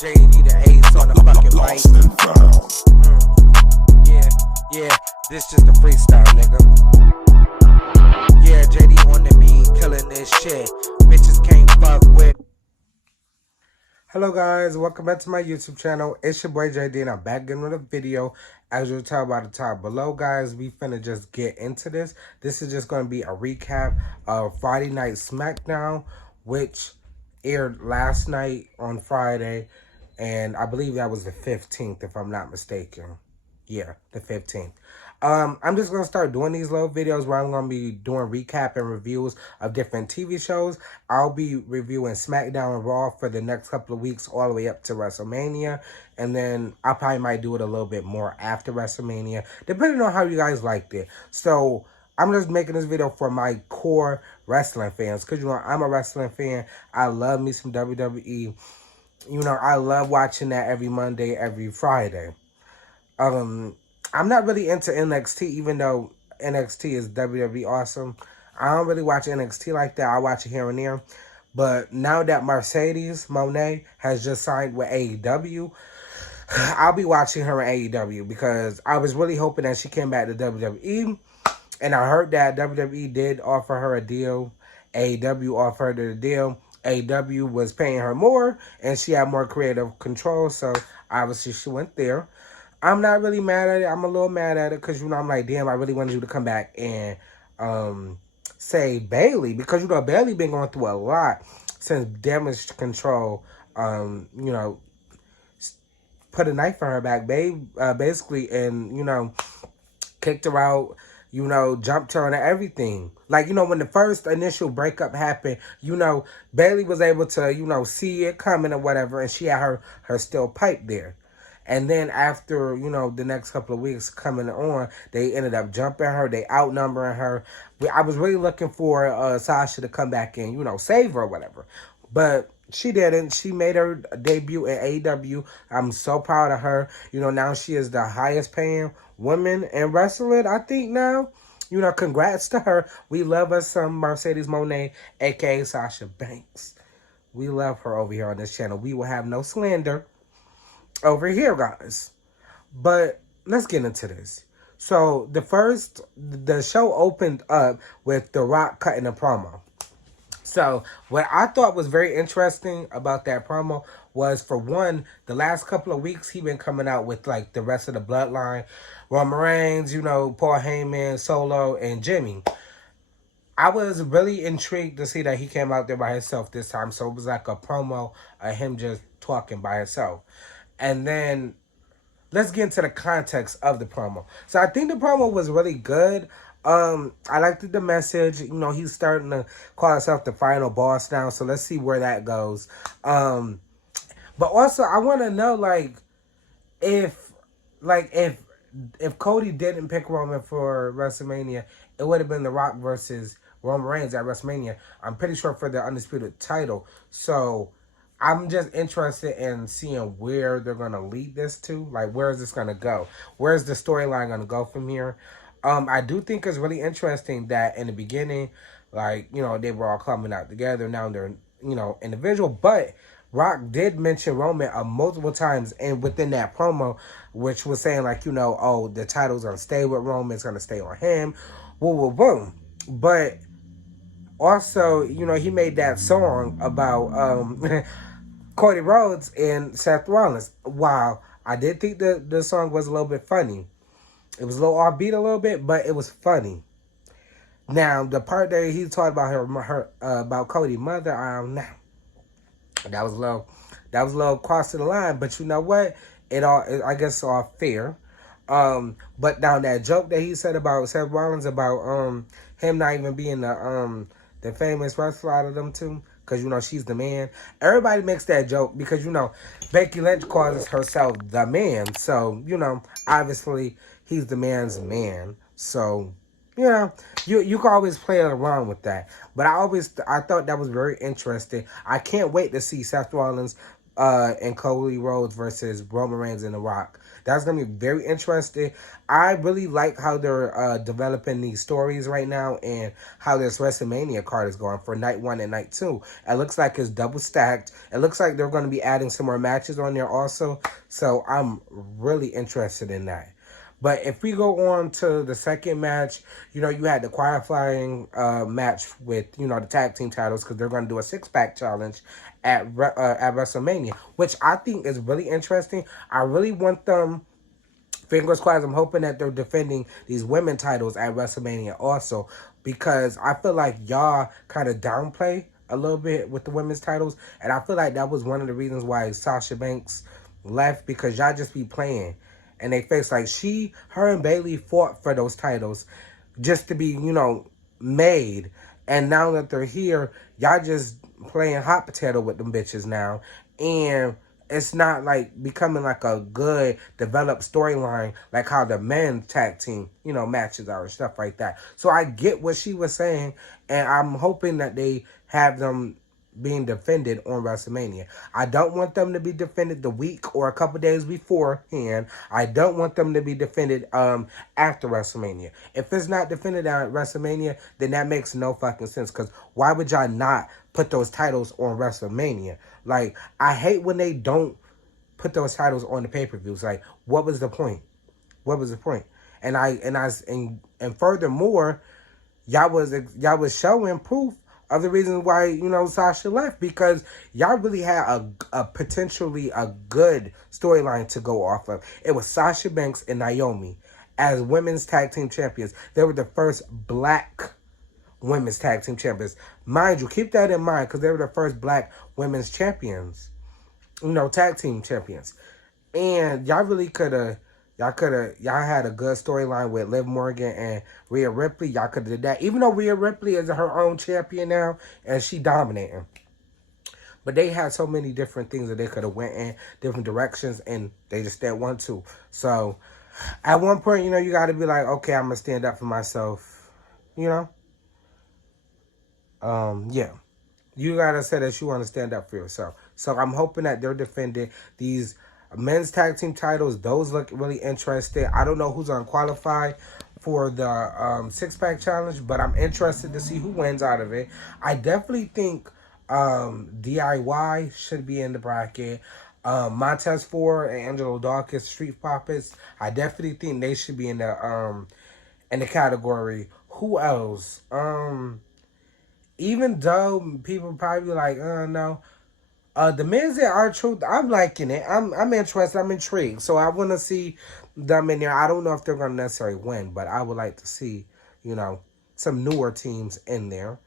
JD the ace on the fucking mic. Yeah, this just a freestyle, nigga. Yeah, JD on the beat, killing this shit. Bitches can't fuck with. Hello guys, welcome back to my YouTube channel. It's your boy JD and I'm back again with a video. As you'll tell by the top below, guys, we finna just get into this. This is just gonna be a recap of Friday Night Smackdown, which aired last night on Friday. And I believe that was the 15th, if I'm not mistaken. Yeah, the 15th. I'm just going to start doing these little videos where I'm going to be doing recap and reviews of different TV shows. I'll be reviewing Smackdown and Raw for the next couple of weeks all the way up to WrestleMania. And then I probably might do it a little bit more after WrestleMania, depending on how you guys liked it. So I'm just making this video for my core wrestling fans. Because, you know, I'm a wrestling fan. I love me some WWE. You know, I love watching that every Monday, every Friday. I'm not really into NXT, even though NXT is WWE awesome. I don't really watch NXT like that. I watch it here and there. But now that Mercedes Moné has just signed with AEW, I'll be watching her in AEW because I was really hoping that she came back to WWE. And I heard that WWE did offer her a deal. AEW offered her a deal. AEW was paying her more, and she had more creative control, so obviously she went there. I'm not really mad at it. I'm a little mad at it because, you know, I'm like, damn, I really wanted you to come back and save Bayley because, you know, Bayley been going through a lot since Damage Control, you know, put a knife in her back, basically, and, you know, kicked her out, you know, jumped her and everything. Like, you know, when the first initial breakup happened, you know, Bayley was able to, you know, see it coming or whatever, and she had her steel pipe there. And then after, you know, the next couple of weeks coming on, they ended up jumping her. They outnumbering her. I was really looking for Sasha to come back and, you know, save her or whatever. But she didn't. She made her debut in AEW. I'm so proud of her. You know, now she is the highest paying woman in wrestling, I think now. You know, congrats to her. We love us some Mercedes Moné, a.k.a. Sasha Banks. We love her over here on this channel. We will have no slander over here, guys. But let's get into this. So, the show opened up with The Rock cutting a promo. So, what I thought was very interesting about that promo was, for one, the last couple of weeks, he been coming out with, like, the rest of the bloodline. Roman Reigns, you know, Paul Heyman, Solo, and Jimmy. I was really intrigued to see that he came out there by himself this time. So, it was like a promo of him just talking by himself. And then, let's get into the context of the promo. So, I think the promo was really good. I liked the message. You know, he's starting to call himself the final boss now. So, let's see where that goes. But also, I want to know, if Cody didn't pick Roman for WrestleMania, it would have been The Rock versus Roman Reigns at WrestleMania. I'm pretty sure for the Undisputed title. So, I'm just interested in seeing where they're going to lead this to. Like, where is this going to go? Where's the storyline going to go from here? I do think it's really interesting that in the beginning, like, you know, they were all coming out together. Now they're, you know, individual. But Rock did mention Roman multiple times and within that promo, which was saying, like, you know, oh, the title's going to stay with Roman. It's going to stay on him. Boom. But also, you know, he made that song about Cody Rhodes and Seth Rollins. Wow, I did think the song was a little bit funny. It was a little offbeat a little bit, but it was funny. Now, the part that he talked about about Cody's mother, I don't know. That was a little cross to the line, but you know what? I guess it's all fair. But now that joke that he said about Seth Rollins about him not even being the famous wrestler out of them two, because, you know, she's the man. Everybody makes that joke because, you know, Becky Lynch calls herself the man. So, you know, obviously he's the man's man. So, you know, you can always play around with that. But I thought that was very interesting. I can't wait to see Seth Rollins and Cody Rhodes versus Roman Reigns and The Rock. That's going to be very interesting. I really like how they're developing these stories right now and how this WrestleMania card is going for night 1 and night 2. It looks like it's double stacked. It looks like they're going to be adding some more matches on there also. So I'm really interested in that. But if we go on to the second match, you had the qualifying match with, the tag team titles because they're going to do a six-pack challenge at WrestleMania, which I think is really interesting. I really want them, fingers crossed, I'm hoping that they're defending these women titles at WrestleMania also because I feel like y'all kind of downplay a little bit with the women's titles. And I feel like that was one of the reasons why Sasha Banks left because y'all just be playing. And they face like her and Bayley fought for those titles just to be, made. And now that they're here, y'all just playing hot potato with them bitches now. And it's not like becoming like a good developed storyline like how the men's tag team, matches are and stuff like that. So I get what she was saying, and I'm hoping that they have them being defended on WrestleMania. I don't want them to be defended the week or a couple days beforehand. I don't want them to be defended after WrestleMania. If it's not defended at WrestleMania, then that makes no fucking sense. Because why would y'all not put those titles on WrestleMania? Like, I hate when they don't put those titles on the pay-per-views. Like, what was the point? What was the point? And furthermore, y'all was showing proof of the reason why, Sasha left, because y'all really had a potentially a good storyline to go off of. It was Sasha Banks and Naomi as women's tag team champions. They were the first black women's tag team champions. Mind you, keep that in mind, because they were the first black women's champions. Tag team champions. And y'all really y'all had a good storyline with Liv Morgan and Rhea Ripley. Y'all could have did that. Even though Rhea Ripley is her own champion now and she dominating. But they had so many different things that they could have went in different directions and they just didn't want to. So at one point, you got to be like, okay, I'm going to stand up for myself. Yeah. You got to say that you want to stand up for yourself. So I'm hoping that they're defending these men's tag team titles. Those look really interesting. I don't know who's going to qualify for the six-pack challenge, but I'm interested to see who wins out of it. I definitely think DIY should be in the bracket. Montez Ford and Angelo Dawkins, Street Profits, I definitely think they should be in the category. Who else? Even though people probably like, no. The men's at R-Truth, I'm liking it. I'm interested. I'm intrigued. So I want to see them in there. I don't know if they're going to necessarily win, but I would like to see, some newer teams in there.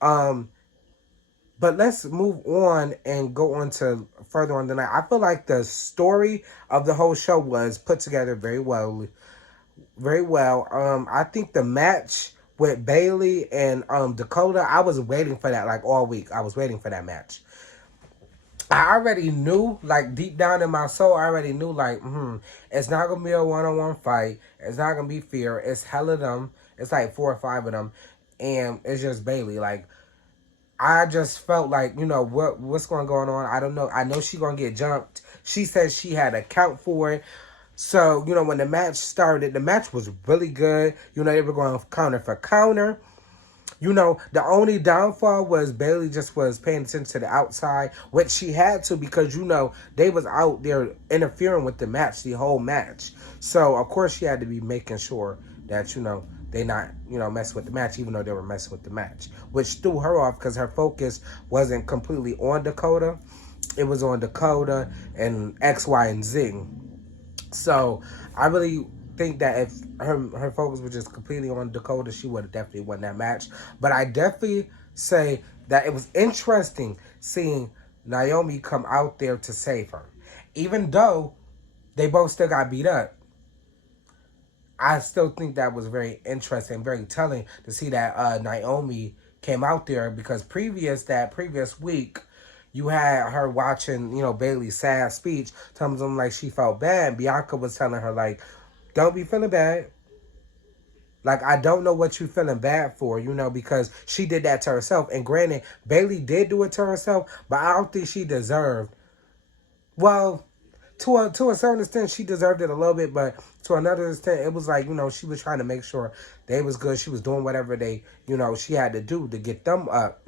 But let's move on and go on to further on tonight. I feel like the story of the whole show was put together very well. Very well. I think the match with Bayley and Dakota, I was waiting for that like all week. I was waiting for that match. I already knew, like, deep down in my soul, I already knew, like, it's not going to be a one-on-one fight. It's not going to be fair. It's hell of them. It's like 4 or 5 of them. And it's just Bayley. Like, I just felt like, what's going on? I don't know. I know she's going to get jumped. She said she had a count for it. So, when the match started, the match was really good. They were going counter for counter. The only downfall was Bayley just was paying attention to the outside, which she had to because, they was out there interfering with the match, the whole match. So, of course, she had to be making sure that, they not, mess with the match, even though they were messing with the match, which threw her off because her focus wasn't completely on Dakota. It was on Dakota and X, Y, and Z. So, I really think that if her focus was just completely on Dakota, she would have definitely won that match. But I definitely say that it was interesting seeing Naomi come out there to save her. Even though they both still got beat up, I still think that was very interesting, very telling to see that Naomi came out there because that previous week, you had her watching, Bayley's sad speech, telling them like she felt bad. Bianca was telling her like, don't be feeling bad. Like, I don't know what you feeling bad for, because she did that to herself. And granted, Bayley did do it to herself, but I don't think she deserved Well, to a certain extent, she deserved it a little bit, but to another extent, it was like, she was trying to make sure they was good. She was doing whatever she had to do to get them up.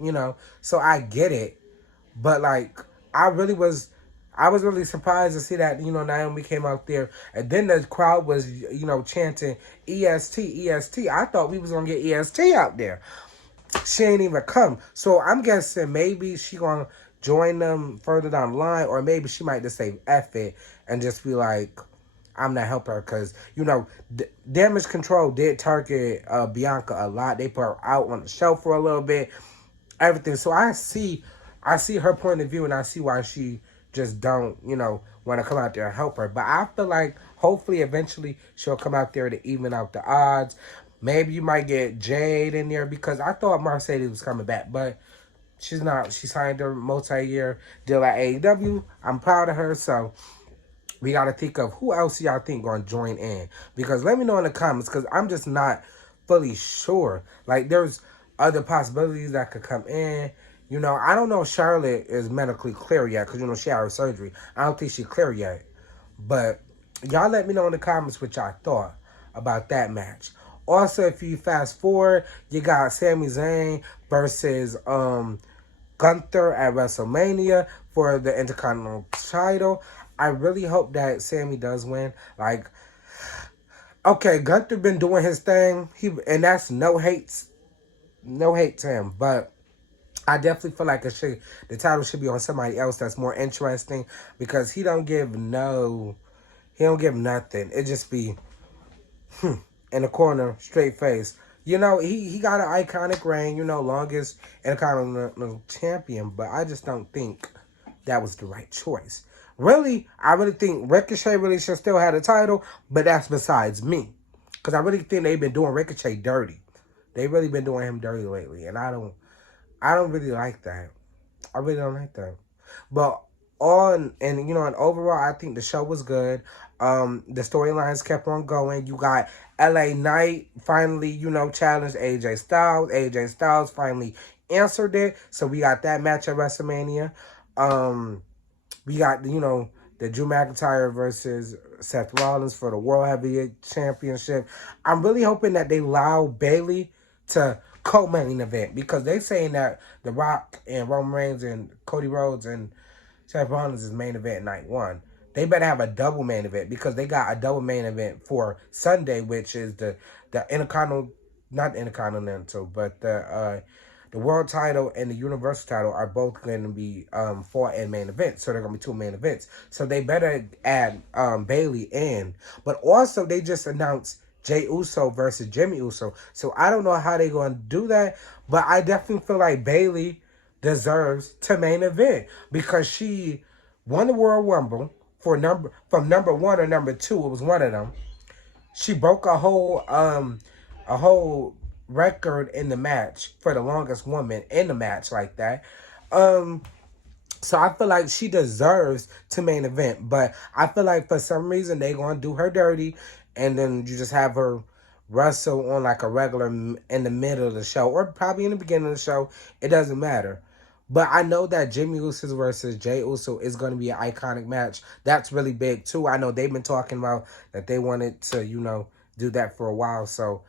So I get it, but like, I really was. I was really surprised to see that, Naomi came out there, and then the crowd was, chanting EST, EST. I thought we was going to get EST out there. She ain't even come. So I'm guessing maybe she gonna join them further down the line, or maybe she might just say F it and just be like, I'm not helping her, because Damage Control did target Bianca a lot. They put her out on the show for a little bit, everything. So I see her point of view, and I see why she just don't want to come out there and help her. But I feel like hopefully eventually she'll come out there to even out the odds. Maybe you might get Jade in there, because I thought Mercedes was coming back, but she's not. She signed a multi-year deal at AEW. I'm proud of her. So we got to think of who else y'all think going to join in. Because let me know in the comments, because I'm just not fully sure. Like, there's other possibilities that could come in. I don't know if Charlotte is medically clear yet, because, she had her surgery. I don't think she's clear yet. But y'all let me know in the comments what y'all thought about that match. Also, if you fast forward, you got Sami Zayn versus Gunther at Wrestlemania for the Intercontinental title. I really hope that Sammy does win. Like, okay, Gunther been doing his thing. And that's no hate to him. But I definitely feel like the title should be on somebody else that's more interesting, because he don't give nothing. It just be in the corner, straight face. He got an iconic reign, longest Intercontinental champion, but I just don't think that was the right choice. Really, I really think Ricochet really should still have the title, but that's besides me. Because I really think they've been doing Ricochet dirty. They've really been doing him dirty lately, and I don't really like that. I really don't like that. But and overall, I think the show was good. The storylines kept on going. You got LA Knight finally, challenged AJ Styles. AJ Styles finally answered it. So we got that match at WrestleMania. We got, the Drew McIntyre versus Seth Rollins for the World Heavyweight Championship. I'm really hoping that they allow Bayley to co-main event, because they saying that The Rock and Roman Reigns and Cody Rhodes and Seth Rollins is main event night one. They better have a double main event, because they got a double main event for Sunday, which is the Intercontinental, not Intercontinental, but the world title and the universal title are both going to be fought in main events. So they're going to be two main events. So they better add Bayley in. But also, they just announced Jey Uso versus Jimmy Uso. So I don't know how they're going to do that, but I definitely feel like Bayley deserves to main event, because she won the World Rumble from number 1 or number 2. It was one of them. She broke a whole record in the match for the longest woman in the match like that. So I feel like she deserves to main event, but I feel like for some reason they gonna do her dirty, and then you just have her wrestle on like a regular in the middle of the show, or probably in the beginning of the show. It doesn't matter. But I know that Jimmy Uso versus Jey Uso is going to be an iconic match. That's really big too. I know they've been talking about that they wanted to, do that for a while. So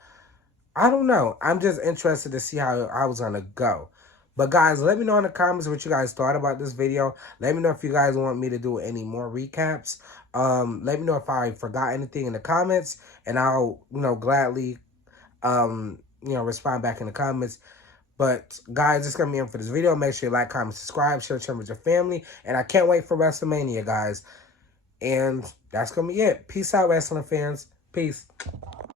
I don't know. I'm just interested to see how I was going to go. But guys, let me know in the comments what you guys thought about this video. Let me know if you guys want me to do any more recaps. Let me know if I forgot anything in the comments, and I'll, gladly, respond back in the comments. But guys, it's going to be it for this video. Make sure you like, comment, subscribe, share with your family. And I can't wait for WrestleMania, guys. And that's going to be it. Peace out, wrestling fans. Peace.